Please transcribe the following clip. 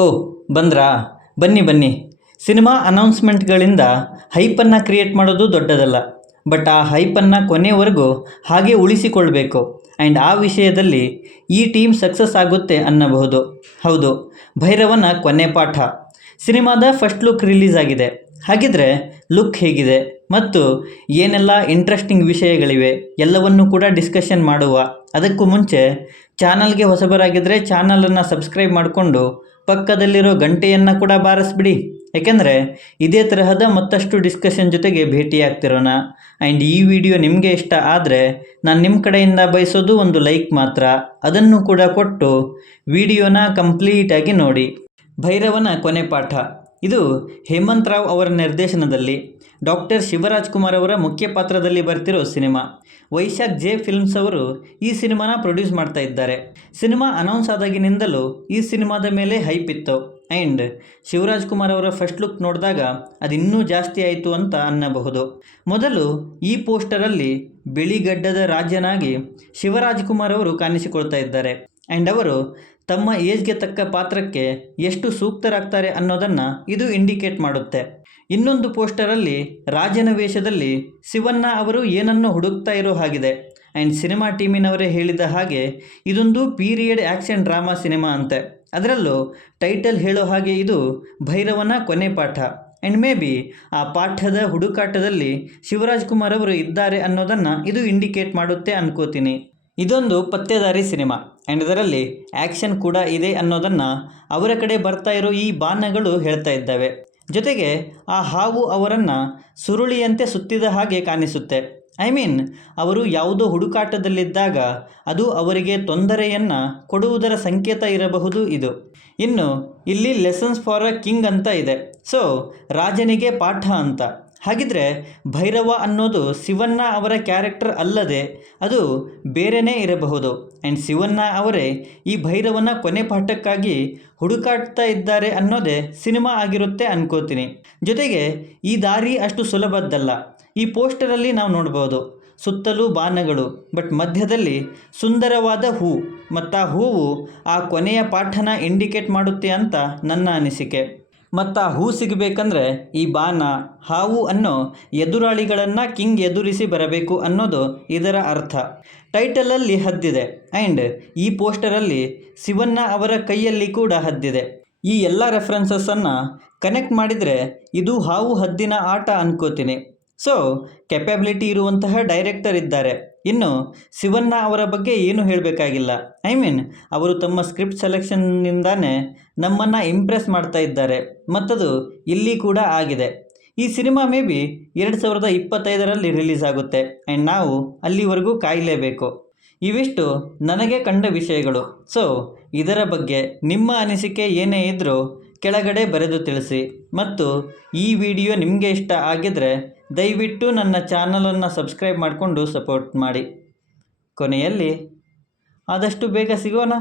ಓಹ್ ಬಂದ್ರಾ? ಬನ್ನಿ ಬನ್ನಿ. Cinema ಅನೌನ್ಸ್ಮೆಂಟ್ಗಳಿಂದ ಹೈಪನ್ನು create ಮಾಡೋದು ದೊಡ್ಡದಲ್ಲ, ಬಟ್ ಆ ಹೈಪನ್ನು ಕೊನೆವರೆಗೂ ಹಾಗೆ ಉಳಿಸಿಕೊಳ್ಬೇಕು. ಆ್ಯಂಡ್ ಆ ವಿಷಯದಲ್ಲಿ ಈ ಟೀಮ್ ಸಕ್ಸಸ್ ಆಗುತ್ತೆ ಅನ್ನಬಹುದು. ಹೌದು, ಭೈರವನ ಕೊನೆ ಪಾಠ ಸಿನಿಮಾದ ಫಸ್ಟ್ ಲುಕ್ ರಿಲೀಸ್ ಆಗಿದೆ. ಹಾಗಿದ್ರೆ ಲುಕ್ ಹೇಗಿದೆ ಮತ್ತು ಏನೆಲ್ಲ ಇಂಟ್ರೆಸ್ಟಿಂಗ್ ವಿಷಯಗಳಿವೆ ಎಲ್ಲವನ್ನೂ ಕೂಡ ಡಿಸ್ಕಷನ್ ಮಾಡುವ. ಅದಕ್ಕೂ ಮುಂಚೆ ಚಾನಲ್ಗೆ ಹೊಸಬರಾಗಿದ್ದರೆ ಚಾನಲನ್ನು ಸಬ್ಸ್ಕ್ರೈಬ್ ಮಾಡಿಕೊಂಡು ಪಕ್ಕದಲ್ಲಿರೋ ಗಂಟೆಯನ್ನು ಕೂಡ ಬಾರಿಸ್ಬಿಡಿ. ಏಕೆಂದರೆ ಇದೇ ತರಹದ ಮತ್ತಷ್ಟು ಡಿಸ್ಕಷನ್ ಜೊತೆಗೆ ಭೇಟಿಯಾಗ್ತಿರೋಣ. ಆ್ಯಂಡ್ ಈ ವಿಡಿಯೋ ನಿಮಗೆ ಇಷ್ಟ ಆದರೆ ನಾನು ನಿಮ್ಮ ಕಡೆಯಿಂದ ಬಯಸೋದು ಒಂದು ಲೈಕ್ ಮಾತ್ರ. ಅದನ್ನು ಕೂಡ ಕೊಟ್ಟು ವಿಡಿಯೋನ ಕಂಪ್ಲೀಟಾಗಿ ನೋಡಿ. ಭೈರವನ ಕೊನೆ ಪಾಠ ಇದು ಹೇಮಂತ್ ರಾವ್ ಅವರ ನಿರ್ದೇಶನದಲ್ಲಿ ಡಾಕ್ಟರ್ ಶಿವರಾಜ್ಕುಮಾರ್ ಅವರ ಮುಖ್ಯ ಪಾತ್ರದಲ್ಲಿ ಬರ್ತಿರೋ ಸಿನಿಮಾ. ವೈಶಾಖ್ ಜೆ ಫಿಲ್ಮ್ಸ್ ಅವರು ಈ ಸಿನಿಮಾನ ಪ್ರೊಡ್ಯೂಸ್ ಮಾಡ್ತಾ ಇದ್ದಾರೆ. ಸಿನಿಮಾ ಅನೌನ್ಸ್ ಆದಾಗಿನಿಂದಲೂ ಈ ಸಿನಿಮಾದ ಮೇಲೆ ಹೈಪ್ ಇತ್ತು. ಆ್ಯಂಡ್ ಶಿವರಾಜ್ಕುಮಾರ್ ಅವರ ಫಸ್ಟ್ ಲುಕ್ ನೋಡಿದಾಗ ಅದಿನ್ನೂ ಜಾಸ್ತಿ ಆಯಿತು ಅಂತ ಅನ್ನಬಹುದು. ಮೊದಲು ಈ ಪೋಸ್ಟರಲ್ಲಿ ಬಿಳಿಗಡ್ಡದ ರಾಜನಾಗಿ ಶಿವರಾಜ್ಕುಮಾರ್ ಅವರು ಕಾಣಿಸಿಕೊಳ್ತಾ ಇದ್ದಾರೆ. ಆ್ಯಂಡ್ ಅವರು ತಮ್ಮ ಏಜ್ಗೆ ತಕ್ಕ ಪಾತ್ರಕ್ಕೆ ಎಷ್ಟು ಸೂಕ್ತರಾಗ್ತಾರೆ ಅನ್ನೋದನ್ನು ಇದು ಇಂಡಿಕೇಟ್ ಮಾಡುತ್ತೆ. ಇನ್ನೊಂದು ಪೋಸ್ಟರಲ್ಲಿ ರಾಜನ ವೇಷದಲ್ಲಿ ಶಿವಣ್ಣ ಅವರು ಏನನ್ನು ಹುಡುಕ್ತಾ ಇರೋ ಹಾಗಿದೆ. ಆ್ಯಂಡ್ ಸಿನಿಮಾ ಟೀಮಿನವರೇ ಹೇಳಿದ ಹಾಗೆ ಇದೊಂದು ಪೀರಿಯಡ್ ಆ್ಯಕ್ಷನ್ ಡ್ರಾಮಾ ಸಿನಿಮಾ ಅಂತೆ. ಅದರಲ್ಲೂ ಟೈಟಲ್ ಹೇಳೋ ಹಾಗೆ ಇದು ಭೈರವನ ಕೊನೆ ಪಾಠ. ಆ್ಯಂಡ್ ಮೇ ಬಿ ಆ ಪಾಠದ ಹುಡುಕಾಟದಲ್ಲಿ ಶಿವರಾಜ್ಕುಮಾರ್ ಅವರು ಇದ್ದಾರೆ ಅನ್ನೋದನ್ನು ಇದು ಇಂಡಿಕೇಟ್ ಮಾಡುತ್ತೆ ಅನ್ಕೋತೀನಿ. ಇದೊಂದು ಪತ್ತೇದಾರಿ ಸಿನಿಮಾ ಆ್ಯಂಡ್ ಇದರಲ್ಲಿ ಆ್ಯಕ್ಷನ್ ಕೂಡ ಇದೆ ಅನ್ನೋದನ್ನು ಅವರ ಕಡೆ ಬರ್ತಾ ಇರೋ ಈ ಬಾಣಗಳು ಹೇಳ್ತಾ ಇದ್ದಾವೆ. ಜೊತೆಗೆ ಆ ಹಾವು ಅವರನ್ನು ಸುರುಳಿಯಂತೆ ಸುತ್ತಿದ ಹಾಗೆ ಕಾಣಿಸುತ್ತೆ. ಅವರು ಯಾವುದೋ ಹುಡುಕಾಟದಲ್ಲಿದ್ದಾಗ ಅದು ಅವರಿಗೆ ತೊಂದರೆಯನ್ನು ಕೊಡುವುದರ ಸಂಕೇತ ಇರಬಹುದು ಇದು. ಇನ್ನು ಇಲ್ಲಿ ಲೆಸನ್ಸ್ ಫಾರ್ ಅ ಕಿಂಗ್ ಅಂತ ಇದೆ. ಸೊ ರಾಜನಿಗೆ ಪಾಠ ಅಂತ. ಹಾಗಿದ್ರೆ ಭೈರವ ಅನ್ನೋದು ಶಿವಣ್ಣ ಅವರ ಕ್ಯಾರೆಕ್ಟರ್ ಅಲ್ಲದೆ ಅದು ಬೇರೆಯೇ ಇರಬಹುದು. ಆ್ಯಂಡ್ ಶಿವಣ್ಣ ಅವರೇ ಈ ಭೈರವನ ಕೊನೆ ಪಾಠಕ್ಕಾಗಿ ಹುಡುಕಾಡ್ತಾ ಇದ್ದಾರೆ ಅನ್ನೋದೇ ಸಿನಿಮಾ ಆಗಿರುತ್ತೆ ಅನ್ಕೋತೀನಿ. ಜೊತೆಗೆ ಈ ದಾರಿ ಅಷ್ಟು ಸುಲಭದ್ದಲ್ಲ. ಈ ಪೋಸ್ಟರಲ್ಲಿ ನಾವು ನೋಡ್ಬೋದು ಸುತ್ತಲೂ ಬಾಣಗಳು, ಬಟ್ ಮಧ್ಯದಲ್ಲಿ ಸುಂದರವಾದ ಹೂ ಮತ್ತು ಆ ಹೂವು ಆ ಕೊನೆಯ ಪಾಠನ ಇಂಡಿಕೇಟ್ ಮಾಡುತ್ತೆ ಅಂತ ನನ್ನ ಅನಿಸಿಕೆ. ಮತ್ತು ಆ ಹೂ ಸಿಗಬೇಕಂದ್ರೆ ಈ ಬಾಣ ಹಾವು ಅನ್ನೋ ಎದುರಾಳಿಗಳನ್ನು ಕಿಂಗ್ ಎದುರಿಸಿ ಬರಬೇಕು ಅನ್ನೋದು ಇದರ ಅರ್ಥ. ಟೈಟಲಲ್ಲಿ ಹದ್ದಿದೆ ಆ್ಯಂಡ್ ಈ ಪೋಸ್ಟರಲ್ಲಿ ಶಿವಣ್ಣ ಅವರ ಕೈಯಲ್ಲಿ ಕೂಡ ಹದ್ದಿದೆ. ಈ ಎಲ್ಲ ರೆಫರೆನ್ಸಸ್ಸನ್ನು ಕನೆಕ್ಟ್ ಮಾಡಿದರೆ ಇದು ಹಾವು ಹದ್ದಿನ ಆಟ ಅನ್ಕೋತೀನಿ. ಸೊ ಕೆಪಬಿಲಿಟಿ ಇರುವಂತಹ ಡೈರೆಕ್ಟರ್ ಇದ್ದಾರೆ. ಇನ್ನು ಶಿವಣ್ಣ ಅವರ ಬಗ್ಗೆ ಏನು ಹೇಳಬೇಕಾಗಿಲ್ಲ. ಅವರು ತಮ್ಮ ಸ್ಕ್ರಿಪ್ಟ್ ಸೆಲೆಕ್ಷನ್ನಿಂದಾನೇ ನಮ್ಮನ್ನು ಇಂಪ್ರೆಸ್ ಮಾಡ್ತಾ ಇದ್ದಾರೆ ಮತ್ತದು ಇಲ್ಲಿ ಕೂಡ ಆಗಿದೆ. ಈ ಸಿನಿಮಾ ಮೇ ಬಿ 2025ರಲ್ಲಿ ರಿಲೀಸ್ ಆಗುತ್ತೆ ಆ್ಯಂಡ್ ನಾವು ಅಲ್ಲಿವರೆಗೂ ಕಾಯಲೇಬೇಕು. ಇವಿಷ್ಟು ನನಗೆ ಕಂಡ ವಿಷಯಗಳು. ಸೊ ಇದರ ಬಗ್ಗೆ ನಿಮ್ಮ ಅನಿಸಿಕೆ ಏನೇ ಇದ್ದರೂ ಕೆಳಗಡೆ ಬರೆದು ತಿಳಿಸಿ. ಮತ್ತು ಈ ವಿಡಿಯೋ ನಿಮಗೆ ಇಷ್ಟ ಆಗಿದ್ರೆ ದಯವಿಟ್ಟು ನನ್ನ ಚಾನಲನ್ನು ಸಬ್ಸ್ಕ್ರೈಬ್ ಮಾಡಿಕೊಂಡು ಸಪೋರ್ಟ್ ಮಾಡಿ. ಕೊನೆಯಲ್ಲಿ ಆದಷ್ಟು ಬೇಗ ಸಿಗೋಣ.